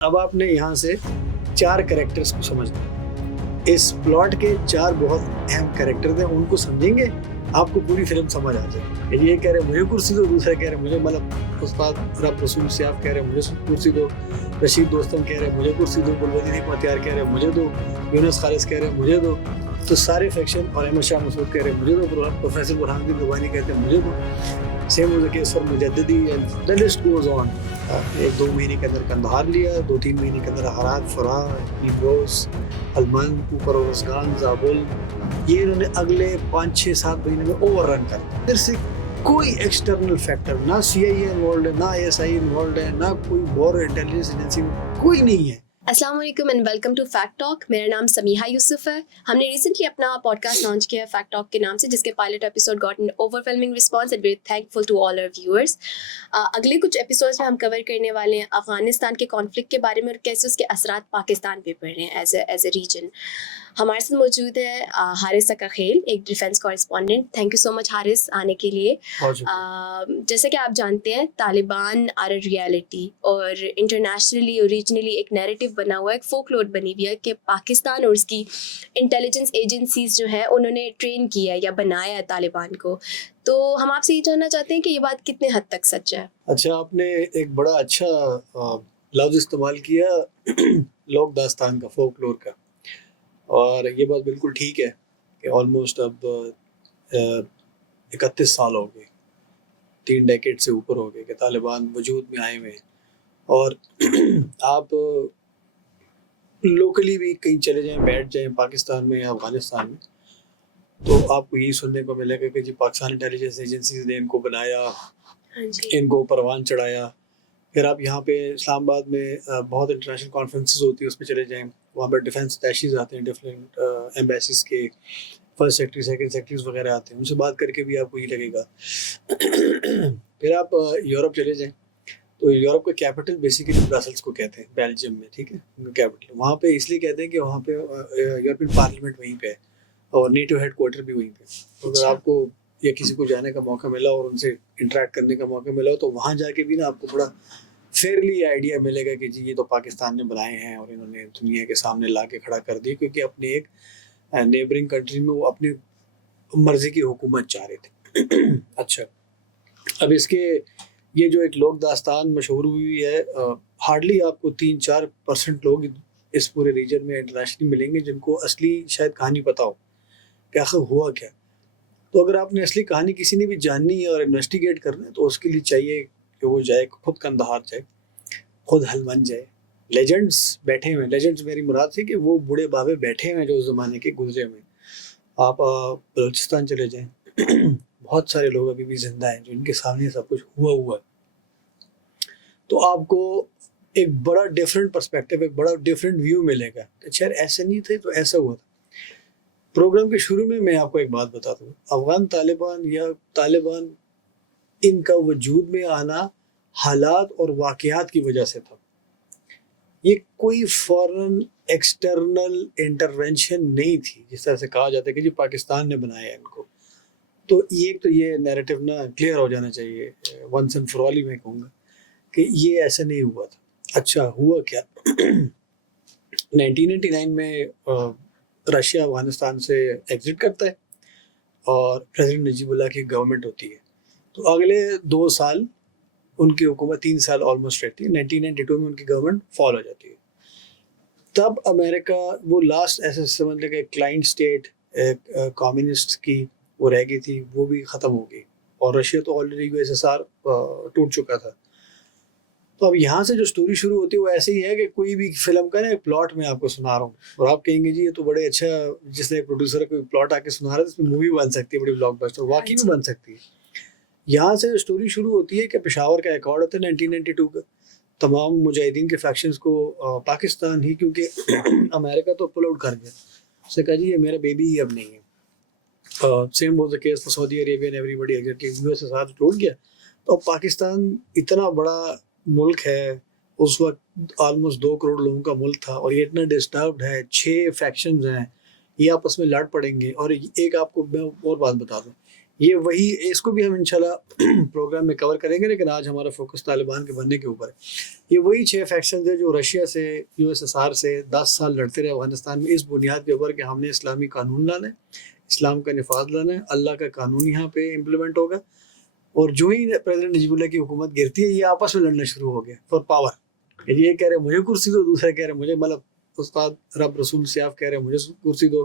اب آپ نے یہاں سے 4 کریکٹرز کو سمجھنا. اس پلاٹ کے 4 بہت اہم کریکٹر ہیں, ان کو سمجھیں گے آپ کو پوری فلم سمجھ آ جائے گی. یہ کہہ رہے مجھے کرسی دو, دوسرا کہہ رہے مجھے مطلب استاد رب رسول سیاف کہہ رہے مجھے کرسی دو, رشید دوستم کہہ رہے مجھے کرسی دو, گلوزی حکمتیار کہہ رہے مجھے دو, یونس خالص کہہ رہے مجھے دو. تو سارے فیکشن, اور احمد شاہ مسعود کہہ رہے مجھے دو, پروفیسر برہان الدین ربانی کہتے ہیں مجھے دو, same was the case for Mujaddidi, and the list goes on. 1-2 مہینے کے اندر قندھار لیا, 2-3 مہینے کے اندر ہرات, فرا, نیمروز, ہلمند, کوپر اورزگان, زابل, یہ انہوں نے اگلے 5-6-7 مہینے میں اوور رن کر دیا. ادھر سے کوئی ایکسٹرنل فیکٹر, نہ سی آئی اے انوالوڈ ہے, نہ ایس آئی انوالوڈ ہے, نہ کوئی اور انٹیلیجنس ایجنسی, کوئی نہیں ہے. السلام علیکم and welcome to fact talk. میرا نام سمیحہ یوسف ہے. ہم نے ریسنٹلی اپنا پوڈ کاسٹ لانچ کیا ہے فیکٹ ٹاک کے نام سے, جس کے pilot episode got an overwhelming response and very thankful to all our viewers. اگلے کچھ ایپیسوڈس میں ہم کور کرنے والے ہیں افغانستان کے کانفلکٹ کے بارے میں اور کیسے اس کے اثرات پاکستان پہ پڑ رہے ہیں ایز اے ریجن. ہمارے ساتھ موجود ہے حارث سکاخیل, ایک defence correspondent. Thank you so much Haris آنے کے لیے. جیسا کہ آپ جانتے ہیں طالبان آر اے ریالٹی, اور انٹرنیشنلی اور ریجنلی ایک نیریٹو بنا ہوا ہے, ایک فوک لور بنی ہوئی ہے کہ پاکستان اور اس کی انٹیلیجنس ایجنسیز جو ہیں انہوں نے ٹرین کیا ہے یا بنایا ہے طالبان کو. تو ہم آپ سے یہ جاننا چاہتے ہیں کہ یہ بات کتنے حد تک سچ ہے. اچھا, آپ نے ایک بڑا اچھا لفظ استعمال کیا لوک داستان کا, فوک لور کا, اور یہ بات بالکل ٹھیک ہے کہ آلموسٹ اب 31 سال ہو گئے, 3 ڈیکیڈ سے اوپر ہو گئے کہ طالبان وجود میں آئے ہوئے ہیں. اور آپ لوکلی بھی کہیں چلے جائیں, بیٹھ جائیں پاکستان میں یا افغانستان میں, تو آپ کو یہی سننے کو ملے گا کہ جی پاکستان انٹیلیجنس ایجنسیز نے ان کو بنایا, ان کو پروان چڑھایا. پھر آپ یہاں پہ اسلام آباد میں بہت انٹرنیشنل کانفرنسز ہوتی ہیں, اس پہ چلے جائیں, وہاں پہ ڈیفینس اٹیچیز آتے ہیں ڈفرینٹ ایمبیسیز کے, فرسٹ سیکٹری, سیکنڈ سیکٹریز وغیرہ آتے ہیں, ان سے بات کر کے بھی آپ کو یہ لگے گا. پھر آپ یورپ چلے جائیں تو یورپ کا کیپٹل بیسیکلی برسلس کو کہتے ہیں, بیلجیم میں, ٹھیک ہے, ان کا کیپٹل. وہاں پہ اس لیے کہتے ہیں کہ وہاں پہ یورپین پارلیمنٹ وہیں پہ ہے اور نیٹو ہیڈ کوارٹر بھی وہیں پہ. اگر آپ کو یا کسی کو جانے کا موقع ملا اور ان سے انٹریکٹ کرنے کا موقع ملا تو وہاں جا کے بھی نا آپ کو بڑا فیئرلی آئیڈیا ملے گا کہ جی یہ تو پاکستان نے بنائے ہیں اور انہوں نے دنیا کے سامنے لا کے کھڑا کر دی, کیونکہ اپنے ایک نیبرنگ کنٹری میں وہ اپنی مرضی کی حکومت چاہ رہے تھے. اچھا, اب اس کے یہ جو ایک لوک داستان مشہور ہوئی ہے, ہارڈلی آپ کو 3-4% لوگ اس پورے ریجن میں انٹرنیشنلی ملیں گے جن کو اصلی شاید کہانی پتہ ہو کہ آخر ہوا کیا. تو اگر آپ نے اصلی کہانی کسی نے بھی جاننی ہے اور انویسٹیگیٹ کرنا ہے تو اس کے لیے چاہیے کہ وہ جائے, خود قندھار جائے, خود ہلمند جائے. لیجنڈس بیٹھے ہوئے ہیں, لیجنڈس میری مراد سے کہ وہ بوڑھے بابے بیٹھے ہوئے ہیں جو اس زمانے کے گزرے ہوئے ہیں. آپ بلوچستان چلے جائیں, بہت سارے لوگ ابھی بھی زندہ ہیں جو ان کے سامنے سب کچھ ہوا ہے. تو آپ کو ایک بڑا ڈیفرنٹ پرسپیکٹیو, ایک بڑا ڈیفرنٹ ویو ملے گا کہ شاید ایسے نہیں تھے تو ایسا ہوا تھا. پروگرام کے شروع میں آپ کو ایک بات بتا دوں, افغان طالبان یا طالبان, ان کا وجود میں آنا حالات اور واقعات کی وجہ سے تھا. یہ کوئی فورن ایکسٹرنل انٹرونشن نہیں تھی جس طرح سے کہا جاتا ہے کہ جی پاکستان نے بنایا ان کو. تو یہ نیریٹو نا کلیئر ہو جانا چاہیے ونس اینڈ فار آل ہی. میں کہوں گا کہ یہ ایسا نہیں ہوا تھا. اچھا, ہوا کیا؟ 1999 میں رشیا افغانستان سے ایگزٹ کرتا ہے اور پریزیڈنٹ نجیب اللہ کی گورنمنٹ ہوتی ہے. تو اگلے 2 سال ان کی حکومت, 3 سال آلموسٹ رہتی ہے. 1992 میں ان کی گورنمنٹ فال ہو جاتی ہے. تب امریکہ وہ لاسٹ ایسے سمجھ لے کہ کلائنٹ اسٹیٹ کمیونسٹ کی وہ رہ گئی تھی, وہ بھی ختم ہو گئی, اور رشیا تو آلریڈی USSR ٹوٹ چکا تھا. تو اب یہاں سے جو سٹوری شروع ہوتی ہے وہ ایسے ہی ہے کہ کوئی بھی فلم کا نا ایک پلاٹ میں آپ کو سنا رہا ہوں اور آپ کہیں گے جی یہ تو بڑے اچھا, جس نے پروڈیوسر کوئی پلاٹ آ کے سنا رہا ہے اس میں مووی بن سکتی ہے, بڑی بلاک بسٹر, واقعی میں بن سکتی ہے. یہاں سے سٹوری شروع ہوتی ہے کہ پشاور کا ایکارڈ ہوتا ہے 1992 کا. تمام مجاہدین کے فیکشنز کو پاکستان ہی, کیونکہ امریکہ تو پل آؤٹ کر گیا, اس نے کہا جی یہ میرا بیبی ہی اب نہیں ہے. Same was the case for Saudi Arabia and everybody exactly USSR ٹوٹ گیا. تو اب پاکستان اتنا بڑا ملک ہے, اس وقت آلموسٹ 2 کروڑ لوگوں کا ملک تھا, اور یہ اتنا ڈسٹربڈ ہے, 6 فیکشنز ہیں, یہ آپس میں لڑ پڑیں گے. اور ایک آپ کو میں اور بات بتا دوں, یہ وہی اس کو بھی ہم انشاءاللہ پروگرام میں کور کریں گے، لیکن آج ہمارا فوکس طالبان کے بننے کے اوپر ہے۔ یہ وہی 6 فیکشنز ہیں جو رشیا سے USSR سے 10 سال لڑتے رہے افغانستان میں، اس بنیاد کے اوپر کہ ہم نے اسلامی قانون لانا ہے، اسلام کا نفاذ لانا ہے، اللہ کا قانون یہاں پہ امپلیمنٹ ہوگا۔ اور جو ہی پریزیڈنٹ نجیب اللہ کی حکومت گرتی ہے، یہ آپس میں لڑنا شروع ہو گیا فار پاور۔ یہ کہہ رہے مجھے کرسی دو، دوسرے کہہ رہے مجھے، مطلب استاد رب رسول سیاف کہہ رہے مجھے کرسی دو،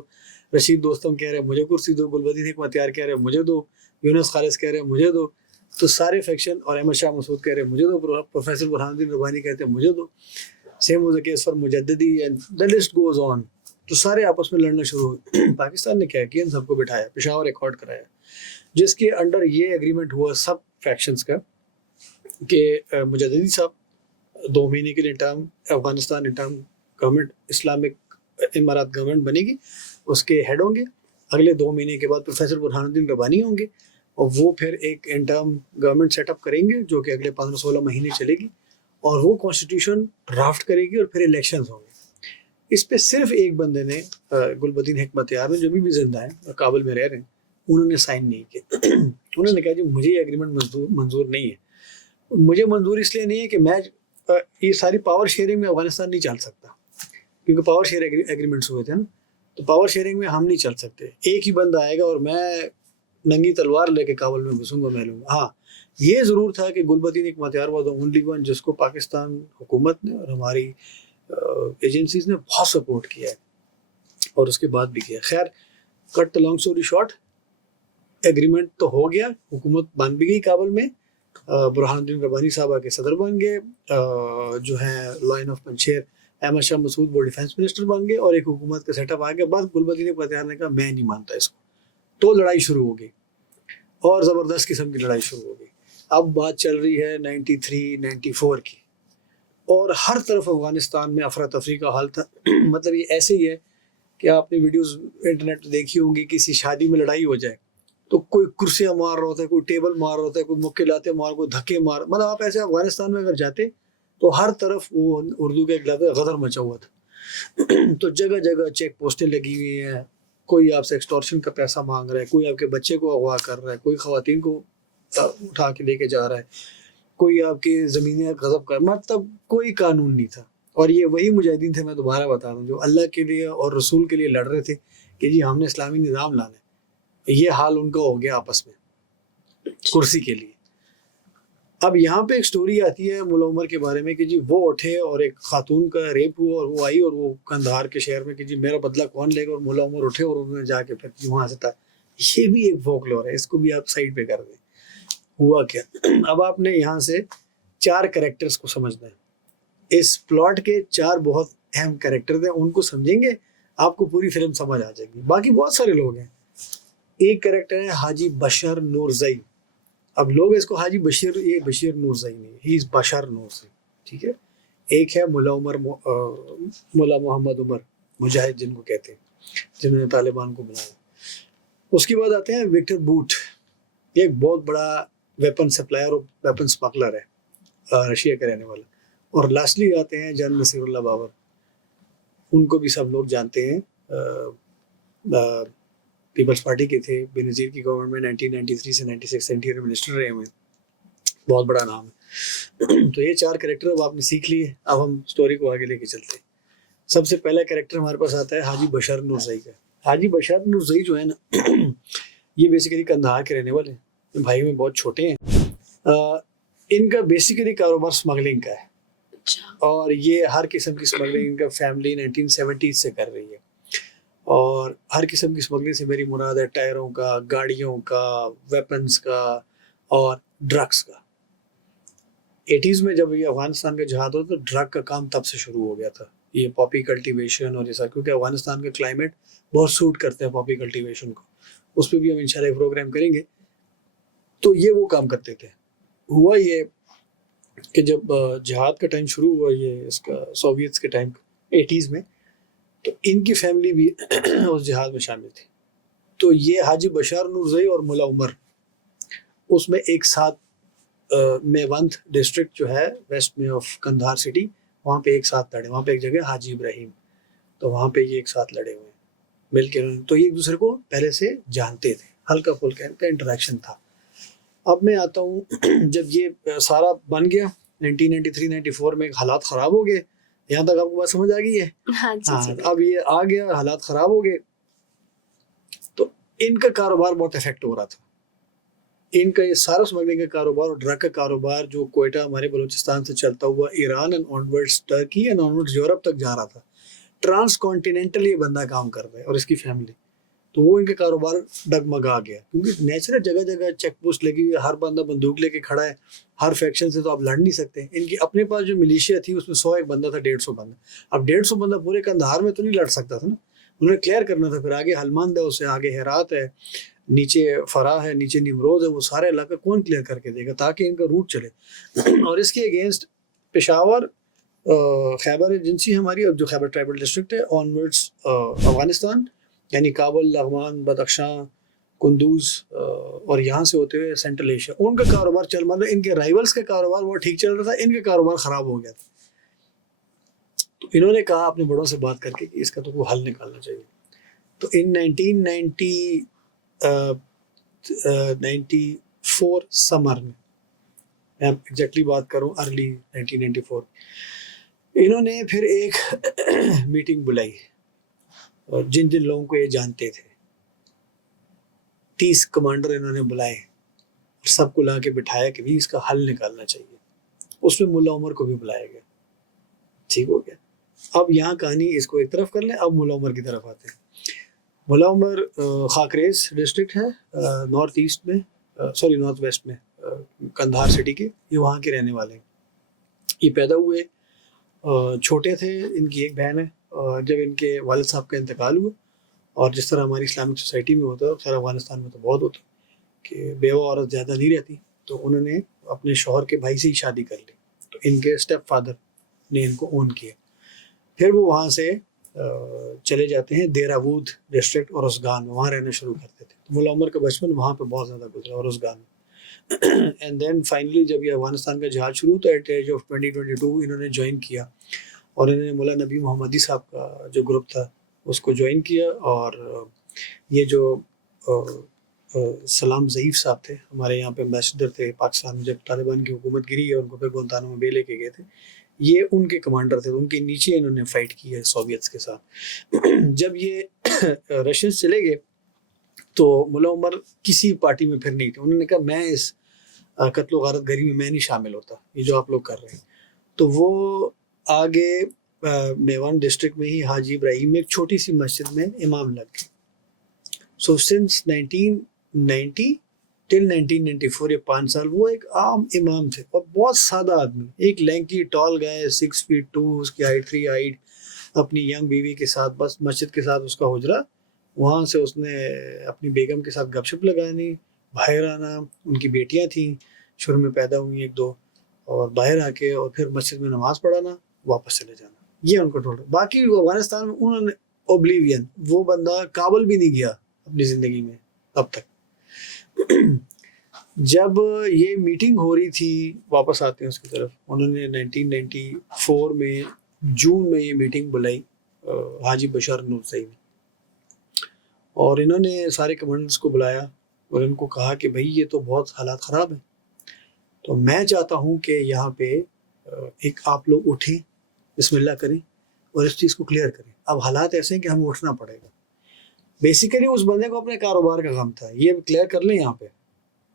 رشید دوستم کہہ رہے مجھے کرسی دو، گلبدین حکمتیار کہہ رہے مجھے دو، یونس خالص کہہ رہے مجھے دو، تو سارے فیکشن، اور احمد شاہ مسعود کہہ رہے مجھے دو، پروفیسر برہان الدین ربانی کہتے ہیں مجھے دو، same is the case for Mujaddidi, and the list goes on. تو سارے آپس میں لڑنا شروع ہوئے۔ پاکستان نے کیا کیا، ان سب کو بٹھایا، پشاور ایکارڈ کرایا، جس کے انڈر یہ ایگریمنٹ ہوا سب فیکشنز کا کہ مجددی صاحب 2 مہینے کے لیے term, Afghanistan interim government, Islamic امارات گورنمنٹ بنے گی، اس کے ہیڈ ہوں گے۔ اگلے 2 مہینے کے بعد پروفیسر برہان الدین ربانی ہوں گے، اور وہ پھر ایک انٹرم گورنمنٹ سیٹ اپ کریں گے جو کہ اگلے 15-16 مہینے چلے گی، اور وہ کانسٹیٹیوشن ڈرافٹ کرے گی، اور پھر الیکشنز ہوں گے۔ اس پہ صرف ایک بندے نے، گلبدین حکمتیار نے، جو بھی زندہ ہیں اور کابل میں رہ رہے ہیں، انہوں نے سائن نہیں کیا۔ انہوں نے کہا جی مجھے یہ ایگریمنٹ منظور نہیں ہے۔ مجھے منظور اس لیے نہیں ہے کہ میں یہ ساری پاور شیئرنگ میں افغانستان نہیں چل سکتا، کیونکہ پاور شیئر ایگریمنٹس ہوئے تھے نا، تو پاور شیئرنگ میں ہم نہیں چل سکتے۔ ایک ہی بندہ آئے گا اور میں ننگی تلوار لے کے کابل میں گھسوں گا، میں لوں گا۔ ہاں یہ ضرور تھا کہ Gulbadin حکمتیار was the only one جس کو پاکستان حکومت نے اور ہماری ایجنسیز نے بہت سپورٹ کیا ہے، اور اس کے بعد بھی کیا۔ خیر، cut the long story short, agreement تو ہو گیا، حکومت بن بھی گئی کابل میں، برہان الدین ربانی صاحب آ کے صدر بن گئے، جو ہیں لائن آف پنشیر احمد شاہ مسعود وہ ڈیفینس منسٹر بن گئے، اور ایک حکومت کا سیٹ اپ آ گیا۔ بس گلبدین حکمتیار نے کہا میں نہیں مانتا اس کو، تو لڑائی شروع ہو گئی، اور زبردست قسم کی لڑائی شروع ہو گئی۔ اب بات چل رہی ہے 93-94 کی، اور ہر طرف افغانستان میں افراتفری کا حال تھا۔ مطلب یہ ایسے ہی ہے کہ آپ نے ویڈیوز انٹرنیٹ پہ دیکھی ہوں گی، کسی شادی میں لڑائی ہو جائے تو کوئی کرسیاں مار رہا ہوتا ہے، کوئی ٹیبل مار رہا ہوتا ہے، کوئی مکے لاتے مار، کوئی دھکے مار، مطلب آپ ایسے افغانستان میں اگر جاتے تو ہر طرف وہ اردو کا ایک لفظ ہے غدر مچا ہوا تھا۔ تو جگہ جگہ چیک پوسٹیں لگی ہوئی ہیں، کوئی آپ سے ایکسٹورشن کا پیسہ مانگ رہا ہے، کوئی آپ کے بچے کو اغوا کر رہا ہے، کوئی خواتین کو اٹھا کے لے کے جا رہا ہے، کوئی آپ کی زمینیں غصب کر، مطلب کوئی قانون نہیں تھا۔ اور یہ وہی مجاہدین تھے، میں دوبارہ بتا رہا ہوں، جو اللہ کے لیے اور رسول کے لیے لڑ رہے تھے کہ جی ہم نے اسلامی نظام لانا ہے۔ یہ حال ان کا ہو گیا آپس میں کرسی کے لیے۔ اب یہاں پہ ایک سٹوری آتی ہے مولا عمر کے بارے میں کہ جی وہ اٹھے اور ایک خاتون کا ریپ ہوا، اور وہ آئی اور وہ قندھار کے شہر میں کہ جی میرا بدلہ کون لے گا، اور مولا عمر اٹھے اور انہوں نے جا کے پھر وہاں سے یہ بھی ایک فولکلور ہے، اس کو بھی آپ سائڈ پہ کر دیں۔ ہوا کیا، اب آپ نے یہاں سے 4 کریکٹرز کو سمجھنا ہے۔ اس پلاٹ کے 4 بہت اہم کریکٹرز ہیں، ان کو سمجھیں گے آپ کو پوری فلم سمجھ آ جائے گی۔ باقی بہت سارے لوگ ہیں۔ ایک کریکٹر ہے حاجی بشر نورزئی۔ اب لوگ اس کو حاجی بشیر، یہ بشیر نورزئی نہیں، ہی از بشر نورزئی، ٹھیک ہے۔ ایک ہے مولا عمر، مولا محمد عمر مجاہد جن کو کہتے ہیں، جنہوں نے طالبان کو بنایا۔ اس کے بعد آتے ہیں وکٹر بوٹ، یہ ایک بہت بڑا ویپن سپلائر اور ویپن اسمگلر ہے، رشیا کا رہنے والا۔ اور لاسٹلی آتے ہیں جان نصیر اللہ بابر، ان کو بھی سب لوگ جانتے ہیں، پیپلز پارٹی کے تھے، بے نظیر کی گورنمنٹ میں 1993 سے 96 انٹیریئر منسٹر رہے ہوئے، بہت بڑا نام ہے۔ تو یہ 4 کریکٹر اب آپ نے سیکھ لیے، اب ہم سٹوری کو آگے لے کے چلتے ہیں۔ سب سے پہلا کریکٹر ہمارے پاس آتا ہے حاجی بشر نورزئی کا۔ حاجی بشر نورزئی جو ہے نا، یہ بیسیکلی قندھار کے رہنے والے ہیں، بھائی میں بہت چھوٹے ہیں۔ ان کا بیسیکلی کاروبار اسمگلنگ کا ہے، اور یہ ہر قسم کی اسمگلنگ ان کا فیملی 1970s سے کر رہی ہے۔ اور ہر قسم کی اسمگلنگ سے میری مراد ہے ٹائروں کا، گاڑیوں کا، ویپنز کا اور ڈرگس کا۔ 80s میں جب یہ افغانستان کا جہاد ہوتا تو ڈرگ کا کام تب سے شروع ہو گیا تھا، یہ پاپی کلٹیویشن اور یہ سب، کیونکہ افغانستان کا کلائمیٹ بہت سوٹ کرتے ہیں پاپی کلٹیویشن کو، اس پہ بھی ہم انشاءاللہ ایک پروگرام کریں گے۔ تو یہ وہ کام کرتے تھے۔ ہوا یہ کہ جب جہاد کا ٹائم شروع ہوا، یہ اس کا سوویتس کے ٹائم 80s میں، تو ان کی فیملی بھی اس جہاد میں شامل تھی۔ تو یہ حاجی بشار نورزئی اور مولا عمر اس میں ایک ساتھ میوند ڈسٹرکٹ جو ہے ویسٹ میں آف قندھار سٹی، وہاں پہ ایک ساتھ لڑے۔ وہاں پہ ایک جگہ حاجی ابراہیم، تو وہاں پہ یہ ایک ساتھ لڑے ہوئے ہیں مل کے۔ تو یہ ایک دوسرے کو پہلے سے جانتے تھے، ہلکا پھلکا ان کا انٹریکشن تھا. اب میں آتا ہوں جب یہ سارا بن گیا 1993-94 میں حالات خراب ہو گئے. یہاں تک آپ کو بات سمجھ آ گئی ہے؟ ہاں جی. اب یہ آ گیا, حالات خراب ہو گئے تو ان کا کاروبار بہت افیکٹ ہو رہا تھا. ان کا یہ سارا اسمگلنگ کا کاروبار اور ڈرگ کا کاروبار جو کوئٹہ ہمارے بلوچستان سے چلتا ہوا Iran and onwards Turkey and onwards Europe تک جا رہا تھا. ٹرانس کانٹیننٹل یہ بندہ کام کر رہا ہے اور اس کی فیملی. تو وہ ان کا کاروبار ڈگمگا گیا کیونکہ نیچرل جگہ جگہ چیک پوسٹ لگی ہوئی ہے, ہر بندہ بندوق لے کے کھڑا ہے, ہر فیکشن سے تو آپ لڑ نہیں سکتے. ان کی اپنے پاس جو ملیشیا تھی اس میں 100 ایک بندہ تھا, 150 بندہ. اب 150 بندہ پورے کندہار میں تو نہیں لڑ سکتا تھا نا, انہوں نے کلیئر کرنا تھا. پھر آگے ہلمند ہے, اس سے آگے ہرات ہے, نیچے فرا ہے, نیچے نمروز ہے, وہ سارے علاقہ کون کلیئر کر کے دے گا تاکہ ان کا روٹ چلے. اور اس کے اگینسٹ پشاور, خیبر ایجنسی ہماری, اور جو خیبر ٹرائبل ڈسٹرکٹ ہے آنورڈس افغانستان, یعنی کابل, لغمان, بدخشاں, کندوز اور یہاں سے ہوتے ہوئے سینٹرل ایشیا, ان کا کاروبار چل رہا. ان کے رائیولس کا کاروبار بہت ٹھیک چل رہا تھا, ان کا کاروبار خراب ہو گیا تھا. تو انہوں نے کہا اپنے بڑوں سے بات کر کے کہ اس کا تو کوئی حل نکالنا چاہیے. تو ان 1994 سمر میں ایگزیکٹلی بات کروں ارلی 1994, انہوں نے پھر ایک میٹنگ بلائی. جن جن لوگوں کو یہ جانتے تھے 30 کمانڈر انہوں نے بلائے اور سب کو لا کے بٹھایا کہ بھی اس کا حل نکالنا چاہیے. اس میں ملا عمر کو بھی بلایا گیا. ٹھیک ہو گیا. اب یہاں کہانی اس کو ایک طرف کر لیں, اب ملا عمر کی طرف آتے ہیں. ملا عمر خاکریز ڈسٹرکٹ ہے, نارتھ ایسٹ میں, نارتھ ویسٹ میں, کندھار سٹی کے. یہ وہاں کے رہنے والے ہیں. یہ پیدا ہوئے, چھوٹے تھے, ان کی ایک بہن ہے. جب ان کے والد صاحب کا انتقال ہوا, اور جس طرح ہماری اسلامک سوسائٹی میں ہوتا ہے, خیر افغانستان میں تو بہت ہوتا ہے کہ بیوہ عورت زیادہ نہیں رہتی, تو انہوں نے اپنے شوہر کے بھائی سے ہی شادی کر لی. تو ان کے اسٹیپ فادر نے ان کو اون کیا. پھر وہ وہاں سے چلے جاتے ہیں دیراوود ڈسٹرکٹ اور اسگان میں, وہاں رہنا شروع کرتے تھے. تو مولا عمر کا بچپن وہاں پہ بہت زیادہ گزرا, اور اسگان میں. اینڈ دین فائنلی جب یہ افغانستان کا جہاد شروع, تو ایٹ ایج آف 2022 انہوں نے جوائن کیا, اور انہوں نے مولا نبی محمدی صاحب کا جو گروپ تھا اس کو جوائن کیا. اور یہ جو سلام ضعیف صاحب تھے, ہمارے یہاں پہ امبیسڈر تھے پاکستان میں, جب طالبان کی حکومت گری ہے ان کو پھر گوانتانامو بے لے کے گئے تھے, یہ ان کے کمانڈر تھے. ان کے نیچے انہوں نے فائٹ کی ہے سوویتس کے ساتھ. جب یہ رشینز چلے گئے تو مولا عمر کسی پارٹی میں پھر نہیں تھے. انہوں نے کہا میں اس قتل و غارت گری میں نہیں شامل ہوتا, یہ جو آپ لوگ کر رہے ہیں. تو وہ آگے میوان ڈسٹرکٹ میں ہی حاجی ابراہیم میں ایک چھوٹی سی مسجد میں امام لگ گئے. سو سنس 1990 ٹل 1994 یہ 5 سال وہ ایک عام امام تھے, اور بہت سادہ آدمی, ایک لینکی ٹال گئے 6 فیٹ 2, اس کی ہائٹ 3 ہائٹ, اپنی ینگ بیوی کے ساتھ, بس مسجد کے ساتھ اس کا حجرہ, وہاں سے اس نے اپنی بیگم کے ساتھ گپ شپ لگانی, باہر آنا. ان کی بیٹیاں تھیں شروع میں پیدا ہوئی 1-2, اور باہر آ کے اور پھر مسجد میں نماز پڑھانا, واپس چلے جانا. یہ ان کو ٹوٹل. باقی افغانستان میں انہوں نے اوبلیوین, وہ بندہ کابل بھی نہیں گیا اپنی زندگی میں اب تک. جب یہ میٹنگ ہو رہی تھی, واپس آتے ہیں اس کی طرف, انہوں نے 1994 میں جون میں یہ میٹنگ بلائی حاجی بشار نورزئی میں, اور انہوں نے سارے کمانڈرز کو بلایا اور ان کو کہا کہ بھائی یہ تو بہت حالات خراب ہیں, تو میں چاہتا ہوں کہ یہاں پہ ایک آپ لوگ اٹھیں, بسم اللہ کریں اور اس چیز کو کلیئر کریں. اب حالات ایسے ہیں کہ ہمیں اٹھنا پڑے گا. بیسیکلی اس بندے کو اپنے کاروبار کا غم تھا, یہ کلیئر کر لیں یہاں پہ.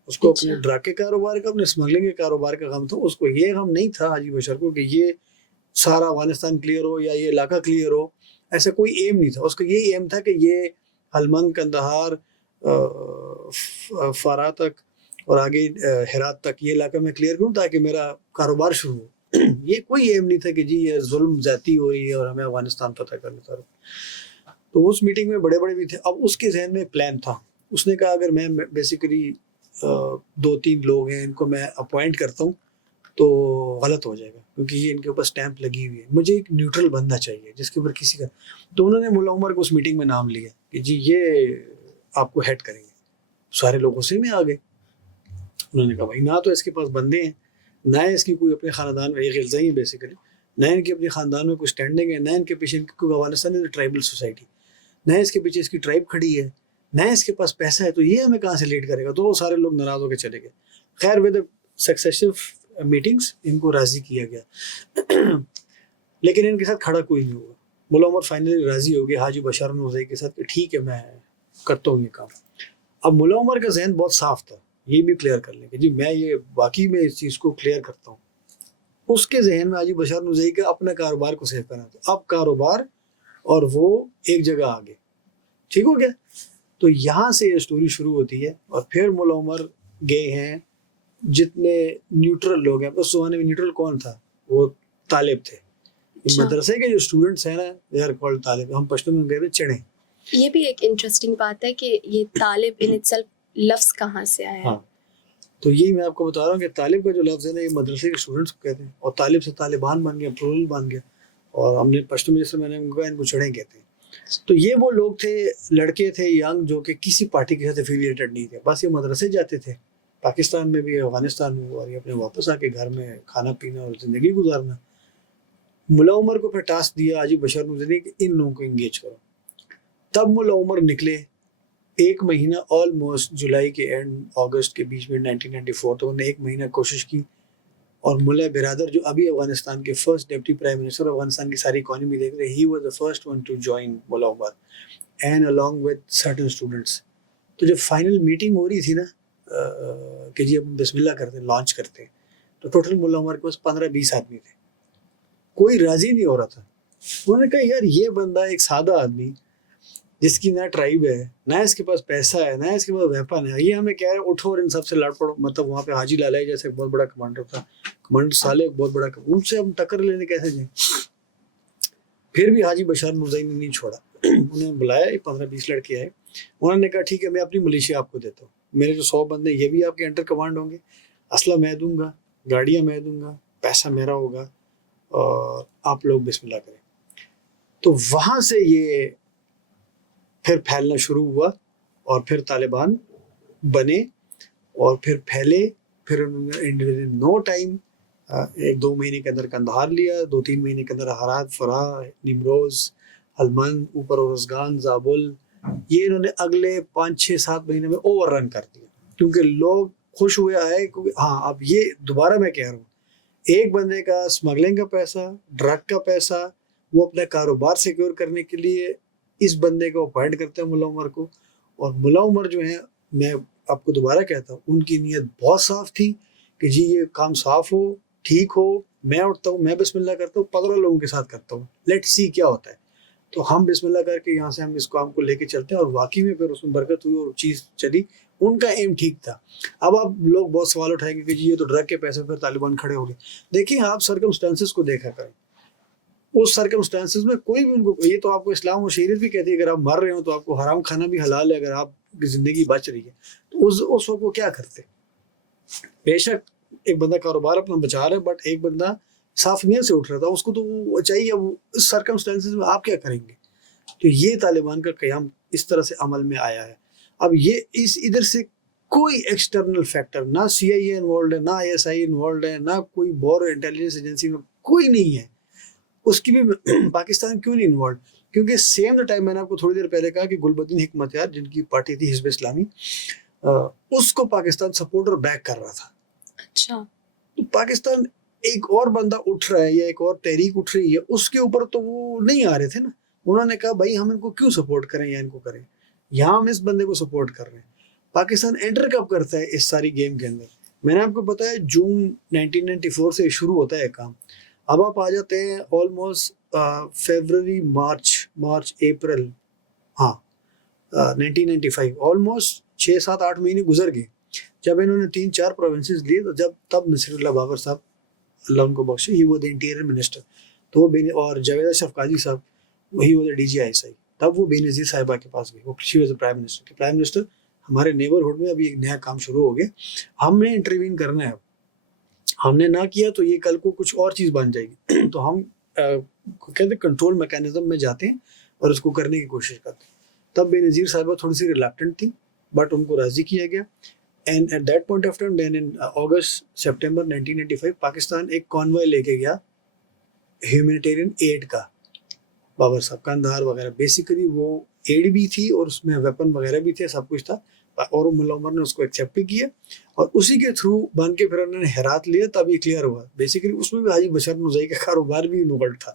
اس کو اپنے ڈرگ کے کاروبار کا, اپنے اسمگلنگ کے کاروبار کا غم تھا. اس کو یہ غم نہیں تھا حاجی بشر کو کہ یہ سارا افغانستان کلیئر ہو یا یہ علاقہ کلیئر ہو, ایسا کوئی ایم نہیں تھا. اس کا یہی ایم تھا کہ یہ ہلمند, کندہار, فارا تک اور آگے ہرات تک یہ علاقہ میں کلیئر کروں تاکہ میرا کاروبار شروع ہو. یہ کوئی ایم نہیں تھا کہ جی یہ ظلم زیادتی ہو رہی ہے اور ہمیں افغانستان فتح کرنا تھا. تو اس میٹنگ میں بڑے بڑے بھی تھے. اب اس کے ذہن میں پلان تھا. اس نے کہا اگر میں بیسیکلی 2-3 لوگ ہیں ان کو میں اپوائنٹ کرتا ہوں تو غلط ہو جائے گا, کیونکہ یہ ان کے اوپر اسٹیمپ لگی ہوئی ہے. مجھے ایک نیوٹرل بندہ چاہیے جس کے اوپر کسی کا. تو انہوں نے مولا عمر کو اس میٹنگ میں نام لیا کہ جی یہ آپ کو ہیڈ کریں گے. سارے لوگ اسی میں آ گئے. انہوں نے کہا بھائی نہ تو اس کے پاس بندے ہیں, نہ اس کی کوئی اپنے خاندان میں, یہ غلزائی ہیں بیسیکلی, نہ ان کی اپنے خاندان میں کوئی اسٹینڈنگ ہے, نہ ان کے پیچھے کوئی افغانستان ٹرائبل سوسائٹی, نہ اس کے پیچھے اس کی ٹرائب کھڑی ہے, نہ اس کے پاس پیسہ ہے تو یہ ہمیں کہاں سے لیڈ کرے گا. تو وہ سارے لوگ ناراض ہو کے چلے گئے. خیر ود سکسیسو میٹنگس ان کو راضی کیا گیا لیکن ان کے ساتھ کھڑا کوئی نہیں ہوا. ملا عمر فائنلی راضی ہو گئے حاجی بشار نوزئی کے ساتھ کہ ٹھیک ہے میں کرتا ہوں یہ کام. اب ملا عمر کا ذہن بہت صاف تھا, یہ بھی کلیئر کر لیں کہ جی میں یہ باقی میں اس چیز کو کلیئر کرتا ہوں. اس کے ذہن میں حاجی بشار نوزئی کا اپنے کاروبار کو سیو کرنا تھا. اب کاروبار اور وہ ایک جگہ آ گئے. ٹھیک ہو گیا. تو یہاں سے یہ سٹوری شروع ہوتی ہے. اور پھر ملا عمر گئے ہیں جتنے نیوٹرل لوگ ہیں. اس زمانے میں نیوٹرل کون تھا؟ وہ طالب تھے. مدرسے کے جو اسٹوڈنٹس ہیں نا دے آر کالڈ طالب. ہم پشتو میں گئے تھے چڑے. یہ بھی ایک انٹرسٹنگ بات ہے کہ یہ طالب ان اٹ سیلف لفظ کہاں سے آیا ہے. ہاں تو یہی میں آپ کو بتا رہا ہوں کہ طالب کا جو لفظ ہے نا یہ مدرسے کے اسٹوڈنٹس کو کہتے ہیں. اور طالب سے طالبان بن گیا, پلورل بن گیا. اور ہم نے پشتو میں جیسے میں نے کہا ان کو چڑھیں کہتے ہیں. تو یہ وہ لوگ تھے, لڑکے تھے ینگ, جو کہ کسی پارٹی کے ساتھ ایفیلیٹڈ نہیں تھے. بس یہ مدرسے جاتے تھے پاکستان میں بھی افغانستان میں, اور یہ اپنے واپس آ کے گھر میں کھانا پینا اور زندگی گزارنا. ملا عمر کو پھر ٹاسک دیا حاجی بشار نوزئی کہ ان لوگوں کو انگیج کرو. تب ملا عمر نکلے. ایک مہینہ آلموسٹ جولائی کے اینڈ اگست کے بیچ میں 1994 تو انہوں نے ایک مہینہ کوشش کی. اور ملا برادر جو ابھی افغانستان کے first deputy prime minister, Afghanistan کی ساری اکانومی دیکھ رہے, he was the first one to join ملا عمر and along with certain students. تو جب فائنل میٹنگ ہو رہی تھی نا کہ جی اب بسم اللہ کرتے ہیں, لانچ کرتے ہیں, تو ٹوٹل ملا عمر کے پاس 15-20 آدمی تھے. کوئی راضی نہیں ہو رہا تھا. انہوں نے کہا یار یہ بندہ ایک سادہ آدمی جس کی نہ ٹرائب ہے, نہ اس کے پاس پیسہ ہے, نہ اس کے پاس ویپن ہے, یہ ہمیں کہہ رہے ہیں اٹھو اور ان سب سے لڑ پڑو. مطلب وہاں پہ حاجی لالائی جیسے ایک بہت بڑا کمانڈر تھا, کمانڈر صالح ایک بہت بڑا, ان سے ہم ٹکر لینے کیسے جائیں. پھر بھی حاجی بشار نوزئی نے نہیں چھوڑا. انہوں نے بلایا, 15-20 لڑکے آئے. انہوں نے کہا ٹھیک ہے میں اپنی ملیشیا آپ کو دیتا ہوں, میرے جو 100 بندے یہ بھی آپ کے انڈر کمانڈ ہوں گے, اسلحہ میں دوں گا, گاڑیاں میں دوں گا, پیسہ میرا ہوگا, اور آپ لوگ بسم اللہ کریں. تو وہاں سے یہ پھر پھیلنا شروع ہوا, اور پھر طالبان بنے اور پھر پھیلے. پھر انہوں نے نو ٹائم 1-2 مہینے کے اندر کندہار لیا, 2-3 مہینے کے اندر ہرات, فرا, نیمروز, ہلمند, اوپر اورزگان, زابل, یہ انہوں نے اگلے 5-6-7 مہینے میں اوور رن کر دیا. کیونکہ لوگ خوش ہوئے آئے, کیونکہ ہاں اب یہ دوبارہ میں کہہ رہا ہوں, ایک بندے کا اسمگلنگ کا پیسہ, ڈرگ کا پیسہ, وہ اپنا کاروبار سیکیور کرنے کے لیے اس بندے کو اپوائنٹ کرتے ہیں ملا عمر کو. اور ملا عمر جو ہیں, میں آپ کو دوبارہ کہتا ہوں, ان کی نیت بہت صاف تھی کہ جی یہ کام صاف ہو, ٹھیک ہو, میں اٹھتا ہوں, میں بسم اللہ کرتا ہوں, 15 لوگوں کے ساتھ کرتا ہوں, لیٹ سی کیا ہوتا ہے. تو ہم بسم اللہ کر کے یہاں سے ہم اس کام کو لے کے چلتے ہیں. اور واقعی میں پھر اس میں برکت ہوئی اور چیز چلی. ان کا ایم ٹھیک تھا. اب آپ لوگ بہت سوال اٹھائیں گے کہ جی یہ تو ڈرگ کے پیسے پر طالبان کھڑے ہو گئے. دیکھیں آپ سرکمسٹانسز کو دیکھا کریں. اس سرکمسٹانسز میں کوئی بھی ان کو, یہ تو آپ کو اسلام و شریعت بھی کہتی ہے اگر آپ مر رہے ہو تو آپ کو حرام کھانا بھی حلال ہے اگر آپ کی زندگی بچ رہی ہے. تو اس وقت وہ کیا کرتے؟ بے شک ایک بندہ کاروبار اپنا بچا رہا ہے, بٹ ایک بندہ صاف نیت سے اٹھ رہا تھا, اس کو تو وہ چاہیے. اب اس سرکمسٹانسز میں آپ کیا کریں گے؟ تو یہ طالبان کا قیام اس طرح سے عمل میں آیا ہے. اب یہ ادھر سے کوئی ایکسٹرنل فیکٹر, نہ سی آئی اے انوالوڈ ہے, نہ آئی ایس آئی انوالوڈ ہے, نہ کوئی بورو انٹیلیجنس ایجنسی میں کوئی نہیں ہے. اس کی بھی پاکستان کیوں نہیں انوالوڈ؟ کیونکہ سیم دا ٹائم میں نے آپ کو تھوڑی دیر پہلے کہا کہ گلبدین حکمت یار جن کی پارٹی تھی حزب اسلامی, اس کو پاکستان سپورٹ اور بیک کر رہا تھا. اچھا, تو پاکستان ایک اور بندہ اٹھ رہا ہے یا ایک اور تحریک اٹھ رہی ہے, اس کے اوپر تو وہ نہیں آ رہے تھے نا. انہوں نے کہا بھائی ہم ان کو کیوں سپورٹ کریں یا ان کو کریں, یہاں ہم اس بندے کو سپورٹ کر رہے ہیں. پاکستان انٹر کب کرتا ہے اس ساری گیم کے اندر؟ میں نے آپ کو بتایا جون 1994 سے شروع ہوتا ہے کام. اب آپ آ جاتے ہیں آلموسٹ فیبرری, مارچ اپریل, ہاں 1995, آلموسٹ 6-7-8 مہینے گزر گئے. جب انہوں نے 3-4 پروونسز لیے تو تب نصیر اللہ بابر صاحب, اللہ ان کو بخشے, ہی وہ دا انٹیریئر منسٹر, تو وہ اور جاوید اشرف قاضی صاحب وہی وہ D G I S I, تب وہ بے نظیر صاحبہ کے پاس گئے. وہ شی واز پرائم منسٹر. کہ پرائم منسٹر ہمارے نیبرہڈ میں ابھی ایک نیا کام شروع ہو گیا, ہم نے انٹروین کرنا ہے, ہم نے نہ کیا تو یہ کل کو کچھ اور چیز بن جائے گی. تو ہم کہتے ہیں کنٹرول میکینزم میں جاتے ہیں اور اس کو کرنے کی کوشش کرتے ہیں. تب بے نظیر صاحبہ تھوڑی سی ریلیکٹنٹ تھی, بٹ ان کو راضی کیا گیا. And at that point of time then in September 1995 Pakistan ایک کانوائے لے کے گیا ہیومینیٹیرین ایڈ کا, بابر صاحب, کندہار وغیرہ. بیسیکلی وہ ایڈ بھی تھی اور اس میں ویپن وغیرہ بھی تھے, سب کچھ تھا, اور ملا عمر نے اس کو ایکسیپٹ بھی کیا اور اسی کے تھرو بن کے پھر انہوں نے ہرات لیا. تب یہ کلیئر ہوا بیسیکلی اس میں بھی حاجی بشر نورزئی کا کاروبار بھی انوالوڈ تھا.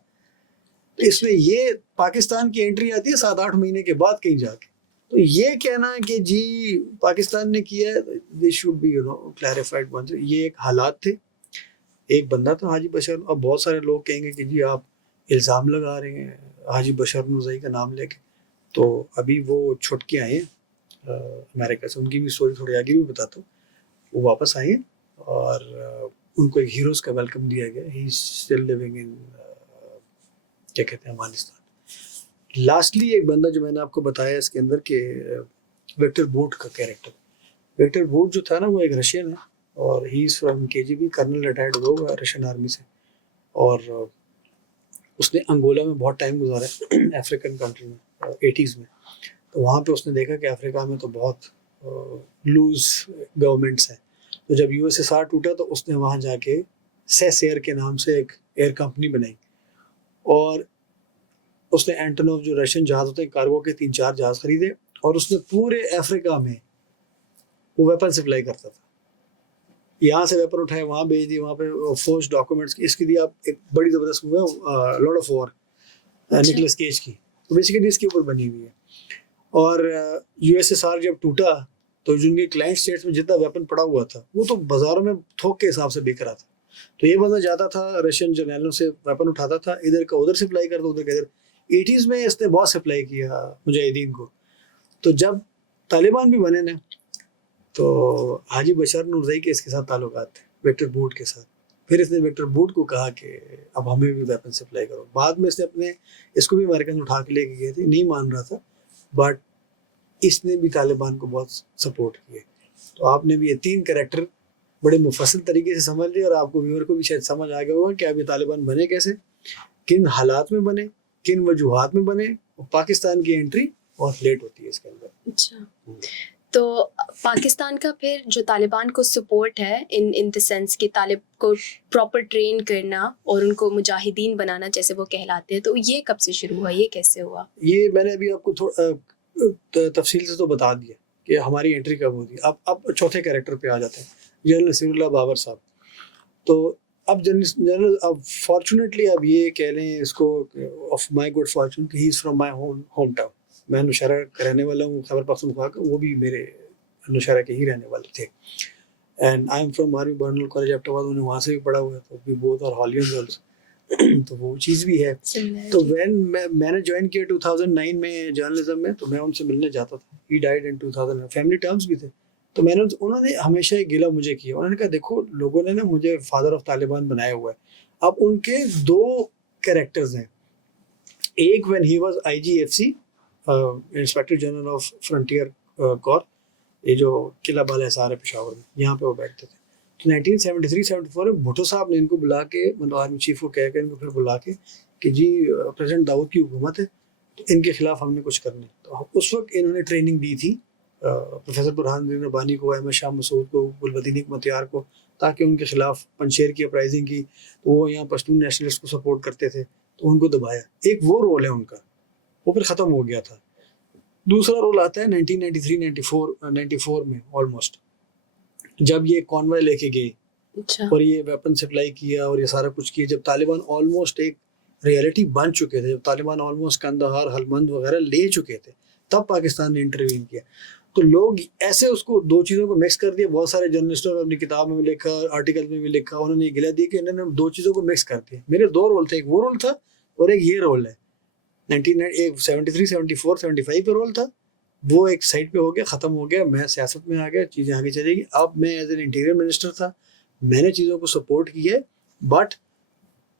اس میں یہ پاکستان کی انٹری آتی ہے 7-8 مہینے کے بعد کہیں جا کے. تو یہ کہنا ہے کہ جی پاکستان نے کیا ہے, this should be clarified once. یہ ایک حالات تھے, ایک بندہ تھا حاجی بشر. اب بہت سارے لوگ کہیں گے کہ جی آپ الزام لگا رہے ہیں حاجی بشر نورزئی کا نام لے کے. تو ابھی وہ چھٹ کے آئے ہیں امریکہ سے, ان کی بھی اسٹوری تھوڑی آگے بھی بتاتا ہوں. وہ واپس آئے ہیں اور ان کو ایک ہیروز کا ویلکم دیا گیا. ہی از اسٹل لیونگ ان کیا کہتے ہیں افغانستان. لاسٹلی ایک بندہ جو میں نے آپ کو بتایا اس کے اندر کہ ویکٹر بوٹ کا کیریکٹر. ویکٹر بوٹ جو تھا نا وہ ایک رشین ہے اور he is from KGB, colonel retired ہوا رشین آرمی سے, اور اس نے انگولا میں بہت ٹائم گزارا ہے افریقن کنٹری میں 80s میں. تو وہاں پہ اس نے دیکھا کہ افریقہ میں تو بہت لوز گورنمنٹس ہیں. تو جب USSR ٹوٹا تو اس نے وہاں جا کے سیس ایئر کے نام سے ایک ایئر کمپنی بنائی, اور اس نے اینٹونوف جو رشین جہاز ہوتے ہیں کارگو کے 3-4 جہاز خریدے, اور اس نے پورے افریقہ میں وہ ویپن سپلائی کرتا تھا. یہاں سے ویپن اٹھائے وہاں بھیج دی, وہاں پہ فورس ڈاکومنٹس. اس کی دی آپ ایک بڑی زبردست مووی ہے Lord of War Nicolas Cage کی, تو بیسیکلی اس کے اوپر بنی ہوئی ہے. اور USSR جب ٹوٹا تو جن کے کلائنٹ اسٹیٹس میں جتنا ویپن پڑا ہوا تھا وہ تو بازاروں میں تھوک کے حساب سے بک رہا تھا. تو یہ بندہ جاتا تھا رشین جرنیلوں سے ویپن اٹھاتا تھا, ادھر کا ادھر سپلائی کرتا, ادھر کا ادھر. 80s میں اس نے بہت سپلائی کیا مجاہدین کو. تو جب طالبان بھی بنے نا تو حاجی بشر نورزئی کے اس کے ساتھ تعلقات تھے ویکٹر بوٹ کے ساتھ. پھر اس نے ویکٹر بوٹ کو کہا کہ اب ہمیں بھی ویپن سپلائی کرو. بعد میں اس نے اس کو بھی امریکن اٹھا کے لے کے گئے تھے, نہیں مان رہا تھا, بٹ اس نے بھی طالبان کو بہت سپورٹ کیا. تو آپ نے بھی یہ 3 کریکٹر بڑے مفصل طریقے سے سمجھ لیا, اور آپ کو ویور کو بھی شاید سمجھ آ گیا ہوگا کہ ابھی طالبان بنے کیسے, کن حالات میں بنے, کن وجوہات میں بنے, اور پاکستان کی انٹری بہت لیٹ ہوتی ہے اس کے اندر. اچھا, تو پاکستان کا پھر جو طالبان کو سپورٹ ہے ان دا سینس کہ طالب کو پراپر ٹرین کرنا اور ان کو مجاہدین بنانا جیسے وہ کہلاتے ہیں, تو یہ کب سے شروع ہوا, یہ کیسے ہوا؟ یہ میں نے ابھی آپ کو تفصیل سے تو بتا دیا کہ ہماری انٹری کب ہوتی ہے. اب چوتھے کیریکٹر پہ آ جاتے ہیں, جنرل نصیر اللہ بابر صاحب. تو اب جنرل اب فارچونیٹلی اب یہ کہہ لیں اس کو آف مائی گڈ فارچون کہ he is from my home town. میں نوشہرہ کا رہنے والا ہوں, خیبر پختونخوا کا, وہ بھی میرے نوشہرہ کے ہی رہنے والے تھے. And I am from army Burnhall college Abbottabad, انہوں نے وہاں سے بھی پڑھا ہوا ہے, تو بھی بہت اور ہالیون گرلس تو وہ چیز بھی ہے. تو وین میں نے جوائن کیا 2009 میں جرنلزم میں, تو میں ان سے ملنے جاتا تھا. ہی ڈائڈ ان 2000, فیملی ٹرمز بھی تھے. تو میں نے انہوں نے ہمیشہ ایک گلہ مجھے کیا, انہوں نے کہا دیکھو لوگوں نے نا مجھے فادر آف طالبان بنایا ہوا ہے. اب ان کے 2 کریکٹرز ہیں, ایک one he was IGFC inspector general of frontier corps, یہ جو قلعہ بالا حصار ہے پشاور میں, یہاں پہ وہ بیٹھتے تھے. تو 1973-74 میں بھٹو صاحب نے ان کو بلا کے, مطلب آرمی چیف کو کہہ کے ان کو پھر بلا کے کہ جی پریزیڈنٹ داؤد کی حکومت ہے تو ان کے خلاف ہم نے کچھ کرنا ہے. تو اس وقت انہوں نے ٹریننگ دی تھی پروفیسر برہان الدین ربانی کو, احمد شاہ مسعود کو, گلبدین حکمتیار کو, تاکہ ان کے خلاف پنشیر کی اپرائزنگ کی. تو وہ یہاں پشتون نیشنلسٹ کو سپورٹ کرتے تھے, تو ان کو دبایا. ایک وہ رول ہے ان کا, وہ پھر ختم ہو گیا تھا. دوسرا رول آتا ہے 1993-94 میں آلموسٹ, جب یہ کانوائے لے کے گئے اور یہ ویپن سپلائی کیا اور یہ سارا کچھ کیا, جب طالبان آلموسٹ ایک ریئلٹی بن چکے تھے, جب طالبان آلموسٹ کندہار, ہلمند وغیرہ لے چکے تھے, تب پاکستان نے انٹروین کیا. تو لوگ ایسے اس کو 2 چیزوں کو مکس کر دیا. بہت سارے جرنلسٹوں نے اپنی کتاب میں بھی لکھا, آرٹیکل میں بھی لکھا, انہوں نے یہ گلا دیا کہ انہوں نے 2 چیزوں کو مکس کر دیا. میرے 2 رول تھے, ایک وہ رول تھا اور ایک یہ رول ہے. 1973, 74, 75 پہ رول تھا, وہ ایک سائڈ پہ ہو گیا, ختم ہو گیا. میں سیاست میں آ گیا, چیزیں آگے چلے گی. اب میں ایز این انٹیریئر منسٹر تھا, میں نے چیزوں کو سپورٹ کیا, بٹ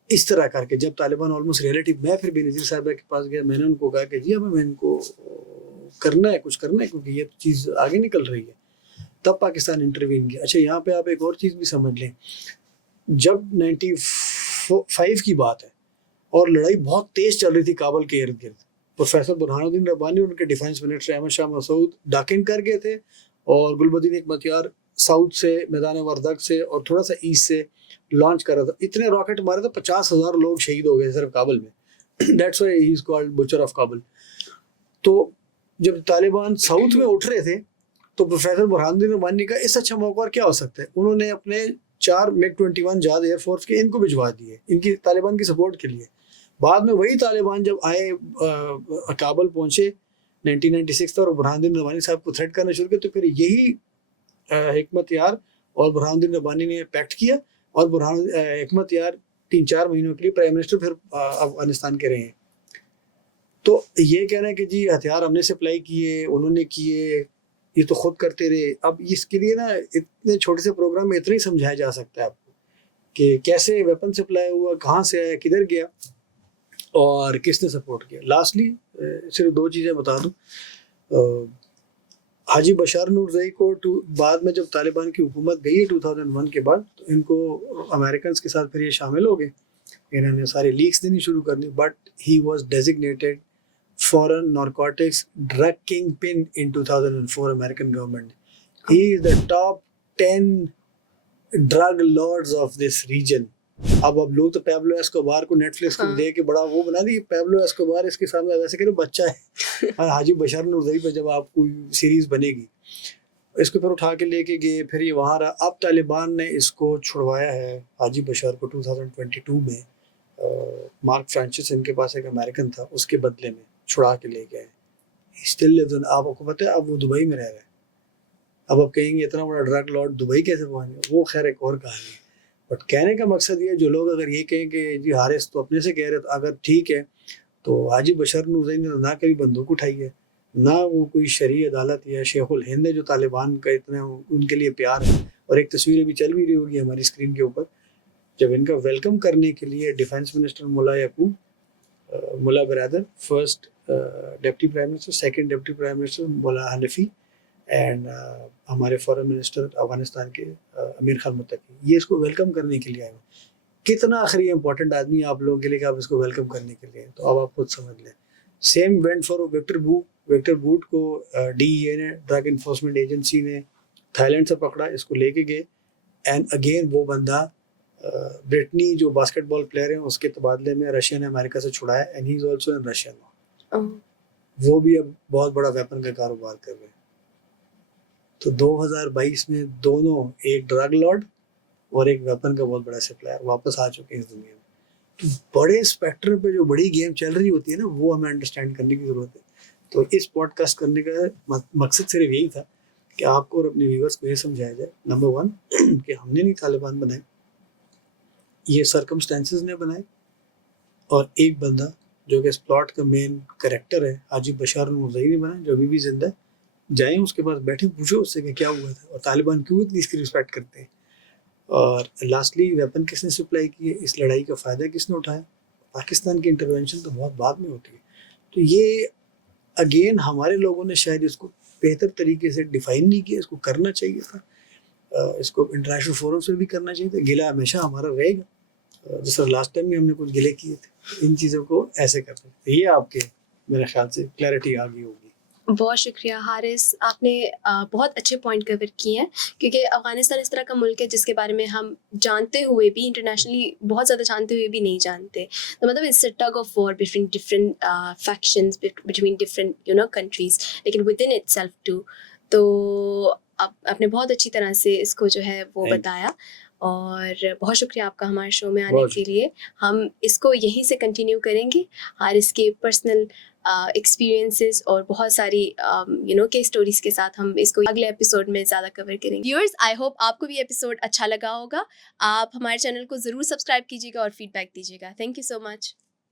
اس طرح کر کے جب طالبان آلموسٹ ریئلٹی, میں پھر بے نظیر صاحبہ کے پاس گیا, میں نے ان کو کہا کہ جی اب میں ان کو کرنا ہے, کچھ کرنا ہے, کیونکہ یہ چیز آگے نکل رہی ہے. تب پاکستان انٹروین کیا. اچھا یہاں پہ آپ ایک اور چیز بھی سمجھ لیں, جب 95 کی بات ہے اور لڑائی بہت تیز چل رہی تھی کابل کے ارد گرد, پروفیسر برہان الدین ربانی اور ان کے ڈیفینس منسٹر احمد شاہ مسعود ڈاکن کر گئے تھے, اور گلبدین حکمتیار ساؤتھ سے, میدان وردک سے اور تھوڑا سا ایسٹ سے لانچ کر رہا تھا. اتنے راکٹ مارے تھے, 50,000 لوگ شہید ہو گئے صرف کابل میں. That's why he is called Butcher of Kabul. تو جب طالبان ساؤتھ میں اٹھ رہے تھے تو پروفیسر برہان الدین ربانی کا اس اچھا موقع اور کیا ہو سکتا ہے. انہوں نے اپنے 4 MiG-21 جہاز ایئر فورس کے ان کو بھجوا دیے ان کی طالبان کی سپورٹ کے لیے. بعد میں وہی طالبان جب آئے کابل پہنچے 1996 اور برہان الدین ربانی صاحب کو تھریٹ کرنا شروع کیا, تو پھر یہی حکمت یار اور برہان الدین ربانی نے پیکٹ کیا, اور حکمت یار 3-4 مہینوں کے لیے پرائم منسٹر پھر افغانستان کے رہے ہیں. تو یہ کہنا ہے کہ جی ہتھیار ہم نے سپلائی کیے, انہوں نے کیے, یہ تو خود کرتے رہے. اب اس کے لیے نا اتنے چھوٹے سے پروگرام میں اتنا ہی سمجھایا جا سکتا ہے آپ کو کہ کیسے ویپن سپلائی ہوا, کہاں سے آیا, کدھر گیا, اور کس نے سپورٹ کیا. لاسٹلی صرف 2 چیزیں بتا دوں. حاجی بشار نورزئی کو بعد میں جب طالبان کی حکومت گئی ہے 2001 کے بعد, تو ان کو امریکنس کے ساتھ پھر یہ شامل ہو گئے, انہوں نے سارے لیکس دینی شروع کر دی. But he was designated foreign narcotics drug kingpin in 2004 American government. He is the top 10 drug lords of this region. اب لوگ تو پیبلو ایسکوبار کو نیٹ فلکس کو دے کے بڑا وہ بنا دی, پیبلو ایسکوبار اس کے سامنے ویسے کہ بچہ ہے. حاجی بشار نورزئی پہ جب آپ کوئی سیریز بنے گی, اس کو پھر اٹھا کے لے کے گئے, پھر یہ وہاں رہا. اب طالبان نے اس کو چھڑوایا ہے حاجی بشار کو 2022 میں. مارک فرانسس ان کے پاس ایک امریکن تھا, اس کے بدلے میں چھڑا کے لے گئے. آپ کو پتہ ہے اب وہ دبئی میں رہ رہے ہیں. اب آپ کہیں گے اتنا بڑا ڈرگ لارڈ دبئی کیسے پہنچ گیا, وہ خیر ایک اور کہانی ہے. بٹ کہنے کا مقصد یہ, جو لوگ اگر یہ کہیں کہ جی حارث تو اپنے سے کہہ رہے, تو اگر ٹھیک ہے تو حاجی بشار نورزئی نے نہ کبھی بندوق اٹھائی ہے, نہ وہ کوئی شرعی عدالت یا شیخ الہند ہے جو طالبان کا اتنا ان کے لیے پیار ہے. اور ایک تصویر بھی چل بھی رہی ہوگی ہماری اسکرین کے اوپر, جب ان کا ویلکم کرنے کے لیے defence minister Mullah Yaqoob, Mullah Baradar, first deputy prime minister, second deputy prime minister Mullah Hanafi, and ہمارے فارن منسٹر افغانستان کے امیر خان متقی, یہ اس کو ویلکم کرنے کے لیے آئے ہیں. کتنا آخر یہ امپورٹنٹ آدمی ہے آپ لوگوں کے لیے کہ آپ اس کو ویلکم کرنے کے لیے, تو اب آپ خود سمجھ لیں. Same went for Viktor Bout کو DEA نے, ڈرگ انفورسمنٹ ایجنسی نے تھائی لینڈ سے پکڑا, اس کو لے کے گئے. اینڈ اگین وہ بندہ برٹنی جو باسکٹ بال پلیئر ہیں اس کے تبادلے میں رشیا نے امریکہ سے چھڑایا, and he is also in Russia now. وہ بھی اب بہت بڑا ویپن کا کاروبار کر رہے ہیں. تو 2022 میں دونوں, ایک ڈرگ لارڈ اور ایک ویپن کا بہت بڑا سپلائر, واپس آ چکے ہیں اس دنیا میں. تو بڑے اسپیکٹر پہ جو بڑی گیم چل رہی ہوتی ہے نا, وہ ہمیں انڈرسٹینڈ کرنے کی ضرورت ہے. تو اس پوڈ کاسٹ کرنے کا مقصد صرف یہی تھا کہ آپ کو اور اپنے ویورس کو یہ سمجھایا جائے, نمبر 1 کہ ہم نے نہیں طالبان بنائے, یہ سرکمسٹانسز نے بنائے. اور ایک بندہ جو کہ اس پلاٹ کا مین کریکٹر ہے حاجی بشار نورزئی نے بنایا, جو ابھی بھی زندہ ہے. جائیں اس کے پاس بیٹھیں, پوچھو اس سے کہ کیا ہوا تھا اور طالبان کیوں اتنی اس کی رسپیکٹ کرتے ہیں. اور لاسٹلی ویپن کس نے سپلائی کی ہے, اس لڑائی کا فائدہ کس نے اٹھایا. پاکستان کی انٹروینشن تو بہت بعد میں ہوتی ہے. تو یہ اگین ہمارے لوگوں نے شاید اس کو بہتر طریقے سے ڈیفائن نہیں کیا, اس کو کرنا چاہیے تھا, اس کو انٹرنیشنل فورمس میں بھی کرنا چاہیے تھا. گلہ ہمیشہ ہمارا رہے گا, جس طرح لاسٹ ٹائم بھی ہم نے کچھ گلے کیے تھے. ان چیزوں کو ایسے کرتے ہیں. یہ آپ کے میرے خیال سے کلیئرٹی آ گئی ہوگی. بہت شکریہ حارث, آپ نے بہت اچھے پوائنٹ کور کیے ہیں, کیونکہ افغانستان اس طرح کا ملک ہے جس کے بارے میں ہم جانتے ہوئے بھی, انٹرنیشنلی بہت زیادہ جانتے ہوئے بھی نہیں جانتے. تو مطلب it's a tug of war between different factions, between different countries, لیکن within itself too. تو آپ نے بہت اچھی طرح سے اس کو جو ہے وہ بتایا, اور بہت شکریہ آپ کا ہمارے شو میں آنے کے لیے. ہم اس کو یہیں سے کنٹینیو کریں گے, حارث کے پرسنل ایکسپیرینسز اور بہت ساری کیس اسٹوریز کے ساتھ ہم اس کو اگلے ایپیسوڈ میں زیادہ کور کریں گے. ویورز, آئی ہوپ آپ کو بھی ایپیسوڈ اچھا لگا ہوگا. آپ ہمارے چینل کو ضرور سبسکرائب کیجیے گا اور فیڈ بیک دیجیے گا. Thank you so much.